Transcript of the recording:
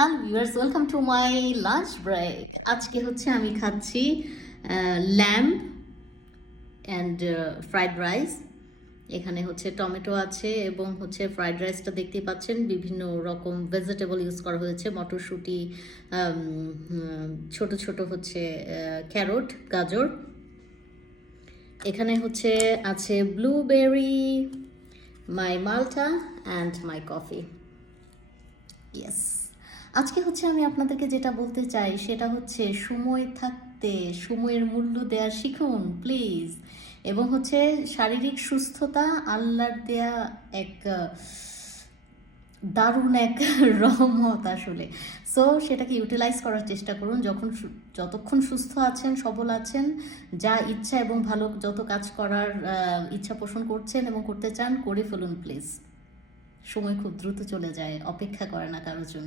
Hello viewers, welcome to my lunch break. আজকে হচ্ছে আমি খাচ্ছি ল্যাম্ব অ্যান্ড ফ্রাইড রাইস। এখানে হচ্ছে টমেটো আছে এবং হচ্ছে ফ্রাইড রাইসটা দেখতেই পাচ্ছেন বিভিন্ন রকম ভেজিটেবল ইউজ করা হয়েছে, মটরশুঁটি, ছোট ছোট হচ্ছে ক্যারট, গাজর। এখানে হচ্ছে আছে blueberry, my Malta and my coffee. Yes, আজকে হচ্ছে আমি আপনাদেরকে যেটা বলতে চাই সেটা হচ্ছে সময় থাকতে সময়ের মূল্য দেওয়া শিখুন প্লিজ। এবং হচ্ছে শারীরিক সুস্থতা আল্লাহর দেয়া এক দারুণ এক রহমত আসলে। সো সেটাকে ইউটিলাইজ করার চেষ্টা করুন। যতক্ষণ সুস্থ আছেন, সবল আছেন, যা ইচ্ছা এবং ভালো যত কাজ করার ইচ্ছা পোষণ করছেন এবং করতে চান, করে ফেলুন প্লিজ। সময় খুব দ্রুত চলে যায়, অপেক্ষা করে না কারোর জন্য।